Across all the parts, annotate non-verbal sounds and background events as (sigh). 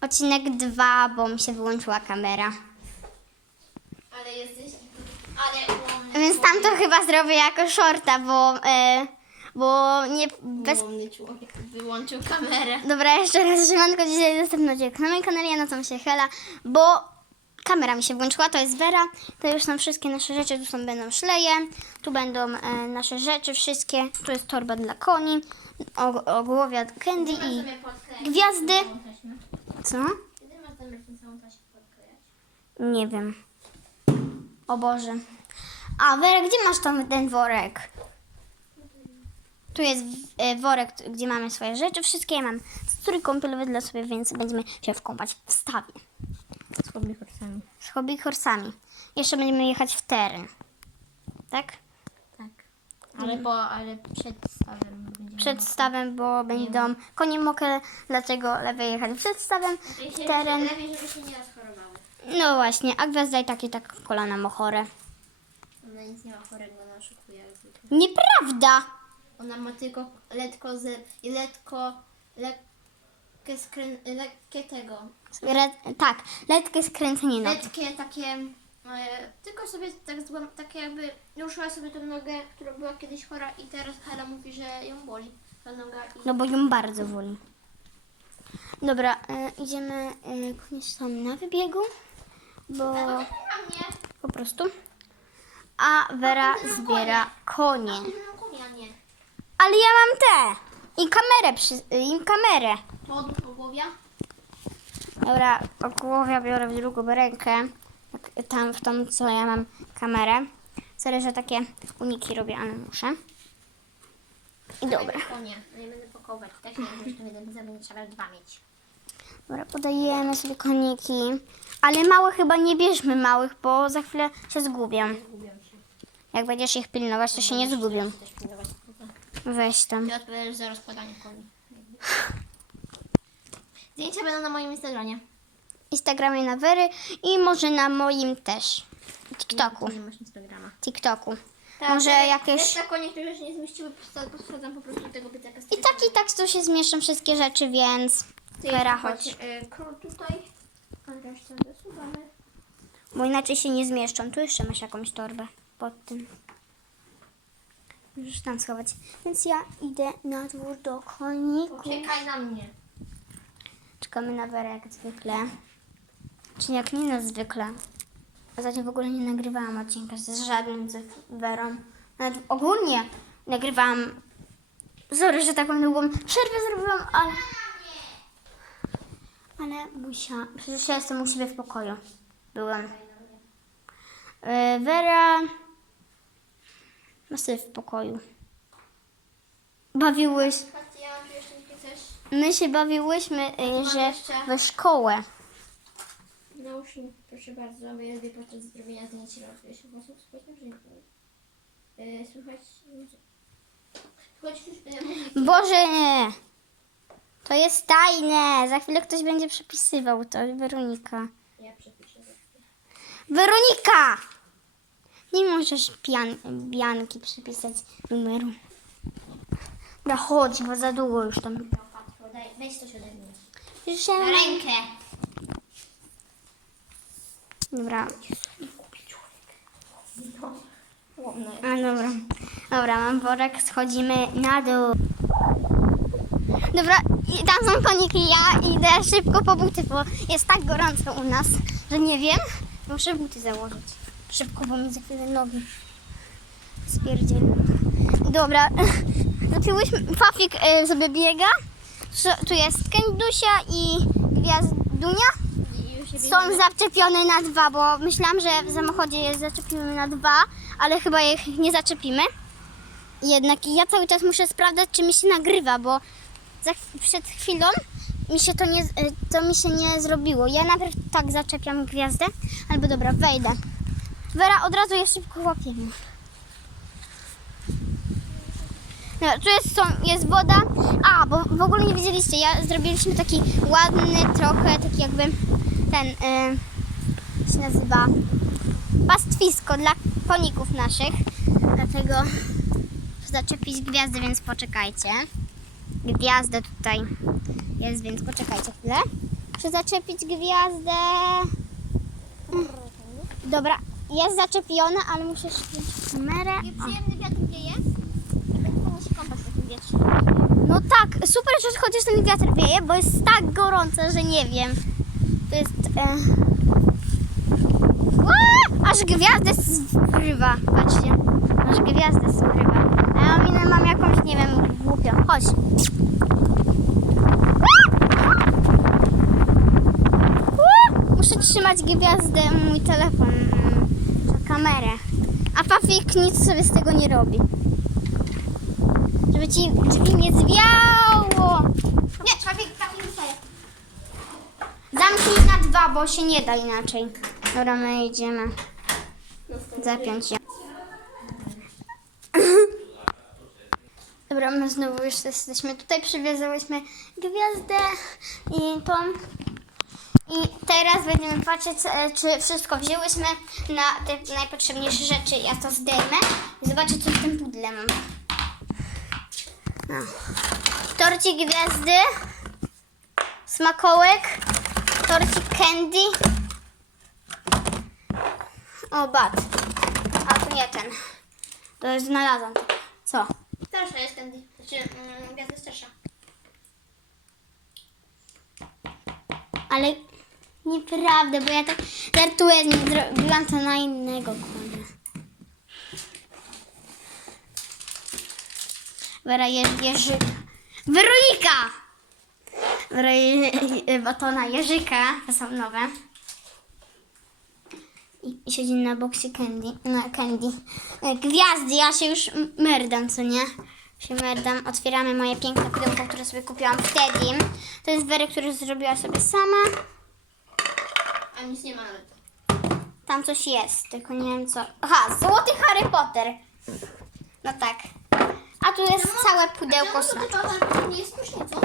odcinek 2, bo mi się wyłączyła kamera. Ale jesteś... Ale łomny Więc tam to chyba zrobię jako shorta, bo, e, bo nie bez... Łomny człowiek wyłączył kamerę. Dobra, jeszcze raz siemanko, dzisiaj następny odcinek na moim kanale, ja nazywam się Hela, bo kamera mi się włączyła, to jest Vera, to już są wszystkie nasze rzeczy, tu są będą szleje, tu będą e, nasze rzeczy wszystkie, tu jest torba dla koni, og- ogłowia candy i gwiazdy. Co? Kiedy masz zamiar tę całą taśmę podklejać? Nie wiem. O Boże. A, Wera, gdzie masz tam ten worek? Tu jest e, worek, gdzie mamy swoje rzeczy. Wszystkie ja mam strój kąpielowy dla sobie, więc będziemy się wkąpać w stawie. Z hobby horsami. Z hobby horsami. Jeszcze będziemy jechać w teren. Tak. Ale po, ale przed stawem będziemy... Przed stawem, bo będą konie mokre, dlatego lepiej jechać przed stawem w teren. Lepiej, żeby się nie rozchorowały. No właśnie, a gwiazda i tak i tak kolana ma chore. Ona nic nie ma chorego, ona oszukuje. jak zwykle. Nieprawda! Ona ma tylko letko, z, letko, lekkie, skrę, lekkie tego. Re, tak, letkie skręcenie nogi. Letkie takie, tylko sobie tak złam, takie jakby ruszyła sobie tę nogę, która była kiedyś chora i teraz Hela mówi, że ją boli ta noga i No bo ją bardzo woli. Dobra, e, idziemy e, koniecznie tam na wybiegu, bo mnie. po prostu. A Vera zbiera konie. No konia nie. Ale ja mam te! I kamerę, przy, i kamerę. To od pogłowia. Dobra, ogłowia biorę w drugą rękę. Tam w tą, co ja mam kamerę. Sorry, że takie uniki robię, ale muszę. I dobra. Nie będę pakować. Tak nie wiem, że jeden trzeba dwa mieć. Dobra, podajemy sobie koniki. Ale małe chyba nie bierzmy małych, bo za chwilę się zgubią. Się. Jak będziesz ich pilnować, to się nie zgubią. Też. Weź tam. Ty odpowiadasz za rozkładanie koni. Zdjęcia będą na moim Instagramie. Instagramie na Wery i może na moim też. TikToku. Nie masz Instagrama. TikToku. Może jakieś... Jeszcze konie, które się nie zmieściły, posad- posadzam po prostu tego byciaka I tak i tak tu się zmieszczą wszystkie rzeczy, więc Wera chodź. y, Król tutaj, a resztę zasuwamy. Bo inaczej się nie zmieszczą. Tu jeszcze masz jakąś torbę pod tym. Możesz tam schować. Więc ja idę na dwór do koników. Poczekaj na mnie. Czekamy na Werę jak zwykle. Czy jak nie na zwykle. Ostatnio w ogóle nie nagrywałam odcinka z żadnym z Werą. Nawet ogólnie nagrywałam. Sorry, że taką długą przerwę zrobiłam, ale. Ale musia. Przecież ja jestem u siebie w pokoju. Byłam. Yy, Wera. Ma sobie w pokoju. Bawiłeś. My się bawiłyśmy, yy, mam że we szkołę. Naucznik, proszę bardzo, wyjazdy podczas zrobienia zdjęć się włosów społecznych rynków. Yy, yy, muzyki. Boże, nie. To jest tajne. Za chwilę ktoś będzie przepisywał to. Weronika. Ja przepiszę. Weronika! Nie możesz pian, Bianki przepisać numeru. Dobra, chodź, bo za długo już tam. No, weź coś ode mnie. Już ja Na mam... rękę. Dobra, a dobra. Dobra, mam worek, schodzimy na dół. Dobra, i tam są koniki, ja idę szybko po buty, bo jest tak gorąco u nas, że nie wiem. Muszę buty założyć. Szybko, bo mi za chwilę nogi spierdzielą. Dobra, (laughs) zapiłyśmy, Fafik y, sobie biega. Tu jest Kędusia i Gwiazdunia. Są zaczepione na dwa, bo myślałam, że w samochodzie je zaczepimy na dwa, ale chyba ich nie zaczepimy. Jednak ja cały czas muszę sprawdzać, czy mi się nagrywa, bo za, przed chwilą mi się to nie, y, to mi się nie zrobiło. Ja najpierw tak zaczepiam gwiazdę, albo dobra, wejdę. Wera, od razu je szybko łapiemy. No, tu jest, są, jest woda. A, bo w ogóle nie widzieliście, ja zrobiliśmy taki ładny, trochę taki jakby ten, y, się nazywa, pastwisko dla koników naszych. Dlatego zaczepić gwiazdy, więc poczekajcie. Gwiazda tutaj jest, więc poczekajcie chwilę. Muszę zaczepić gwiazdę. Dobra, jest zaczepiona, ale muszę świecić kamerę. O. Przyjemny wiatr wieje. W takim wietrze. No tak, super, że chociaż ten wiatr wieje, bo jest tak gorąco, że nie wiem. To jest... E... Aż gwiazdę zgrywa, patrzcie. Aż gwiazdę zgrywa. A ja minę mam jakąś, nie wiem, głupią. Chodź. Muszę trzymać gwiazdę, mój telefon, mm, kamerę. A Pafik nic sobie z tego nie robi. Żeby ci drzwi nie zwiało. Nie, człowiek taki wystaje. Bo się nie da inaczej. Dobra, my idziemy zapiąć się. (laughs) Dobra, my znowu już jesteśmy tutaj, przywiązałyśmy gwiazdę i tą. I teraz będziemy patrzeć, e, czy wszystko wzięłyśmy na te najpotrzebniejsze rzeczy. Ja to zdejmę i zobaczę, co w tym pudle mam. No. Gwiazdy, smakołek, torcik candy. O, bat. A to nie ten. To już znalazłam. Co? Starsza jest Candy. Znaczy, mm, gwiazda starsza. Ale nieprawda, bo ja tak żartuję, nie zrobiłam to na innego konia. Wera Jerzy. Weronika! Je- Batona Jerzyka, to są nowe. I, I siedzi na boksie Candy. Na Candy. E, Gwiazdy, ja się już merdam, co nie? Się merdam. Otwieramy moje piękne pudełko, które sobie kupiłam wtedy. To jest Wery, które zrobiła sobie sama. A nic nie ma nawet. Tam coś jest, tylko nie wiem co. Aha, złoty Harry Potter. No tak. A tu jest całe pudełko No to smaczków. to nie jest prysznicą.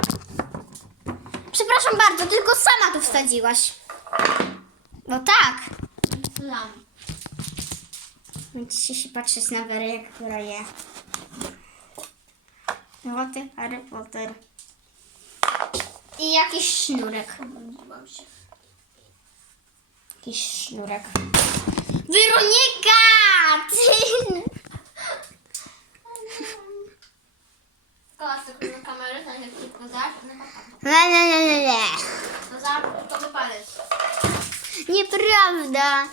Przepraszam bardzo, tylko sama tu wsadziłaś. No tak. Dam. Będziecie się patrzeć na Werę, która je. Złoty Harry Potter. I jakiś sznurek. Jakiś sznurek. Weronika! Ty... (laughs) Koła sobie na kamerę, tak jak ty pokazałaś, ona papa. Le, le, le, le, le. To za to wypalec. Nieprawda.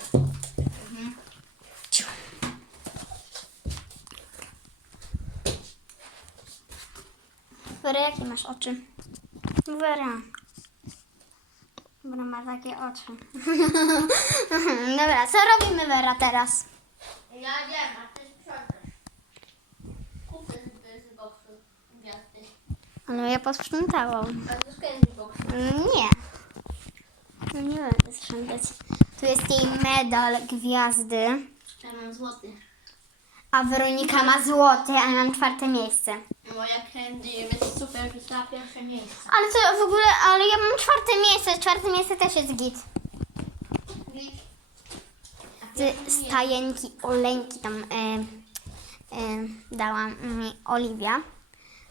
Ciu. Wera, jakie masz oczy? Wera. Wera ma takie oczy. (laughs) Dobra, co robimy Wera teraz? Ja wiem, a ty sprzątasz. Kup ten z boksu gwiazdy. Ale ja posprzątałam. A to box. Nie. No nie będę sprzątać. Tu jest jej medal gwiazdy. Ja mam złoty. A Weronika ma złoty, a ja mam czwarte miejsce. Moja Candy jest super, dostała pierwsze miejsce. Ale to w ogóle, ale ja mam czwarte miejsce. Czwarte miejsce też jest git. Z stajenki Oleńki tam e, e, dała mi Oliwia.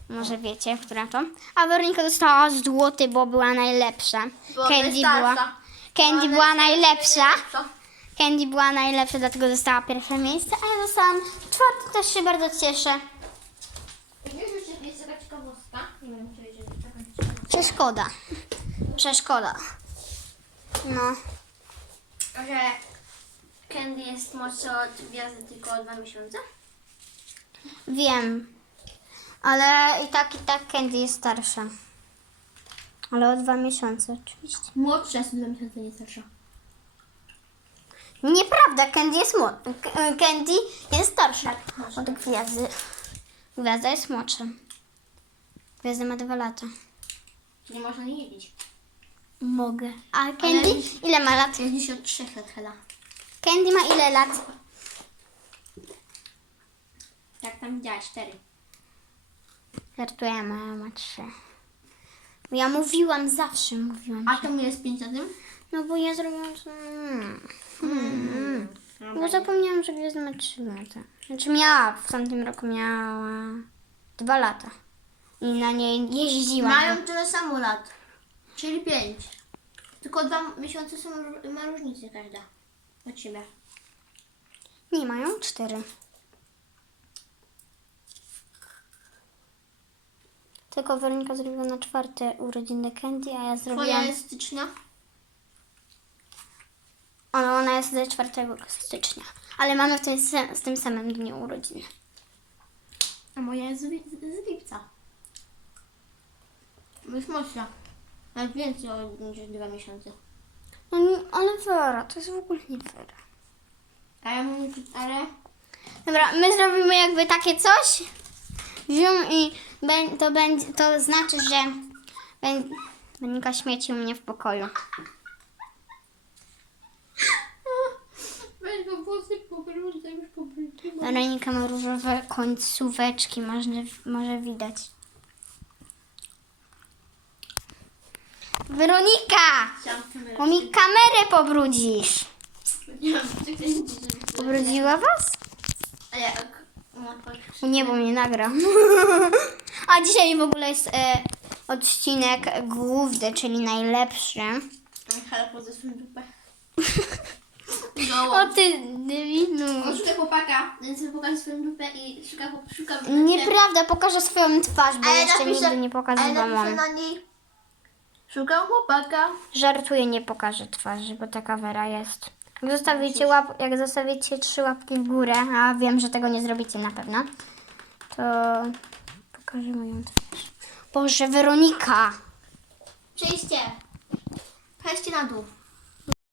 Może wiecie, która to. A Weronika dostała złoty, bo była najlepsza. Bo Candy była, Candy była najlepsza. Candy była najlepsza, dlatego dostała pierwsze miejsce, a ja dostałam czwarte. Też się bardzo cieszę. Przeszkoda. Przeszkoda. No. Że Candy jest młodsza od gwiazdy tylko o dwa miesiące? Wiem. Ale i tak, i tak Candy jest starsza. Ale o dwa miesiące oczywiście. Młodsza jest o dwa miesiące nie starsza. Nieprawda, Candy jest młod... Candy jest starsza od gwiazdy. Gwiazda jest młodsza. Gwiazda ma dwa lata. Nie można nie jeździć. Mogę. A Candy ile ma lat? Jeździ lat chyba. Candy ma ile lat? Jak tam widziałaś? 4. Żartujemy, ja ma trzy. Ja mówiłam, zawsze mówiłam. A to mi jest pięć na tym? No bo ja zrobiłam... Hmm. Hmm. hmm. No bo zapomniałam, że Gwiazda ma 3 lata. Znaczy miała, w tamtym roku miała 2 lata. I na niej jeździłam. Mają tyle samo lat, czyli 5. Tylko dwa miesiące są, ma różnicę każda od siebie. Nie, mają 4. Tylko Weronika zrobiła na czwarte urodziny Candy, a ja Twoja zrobiłam... jest stycznia. Ona, ona jest ze 4 stycznia. Ale mamy w tym, w tym samym dniu urodziny. A moja jest z, z lipca. Już mocna. Nawet więcej niż dwa miesiące. No, nie- ale Wera, to jest w ogóle nie Wera. A ja mam, ale Dobra, my zrobimy jakby takie coś. Zium i to będzie, to znaczy, że bę- Weronika śmieci u mnie w pokoju. Weź go włosy pobrudzę, już pobrudziłam. Weronika ma różowe końcóweczki, może, może widać. Weronika! Bo mi kamerę pobrudzisz. Pobrudziła was? A jak? Nie, bo mnie nagra. (laughs) A dzisiaj w ogóle jest e, odcinek główny, czyli najlepszy. Poza swym dupę. (laughs) O ty debilu. On szuka chłopaka, więc pokaże swoją dupę i szuka, szuka w Nieprawda, pokażę swoją twarz, bo Ale jeszcze napiszę- nigdy nie Ale pokazywałam. na niej. Szukam chłopaka. Żartuję, nie pokażę twarzy, bo taka Wera jest. Jak zostawicie, łap, jak zostawicie trzy łapki w górę, a wiem, że tego nie zrobicie na pewno, to pokażę moją twarz. Boże, Weronika! Przejście. Przejście na dół.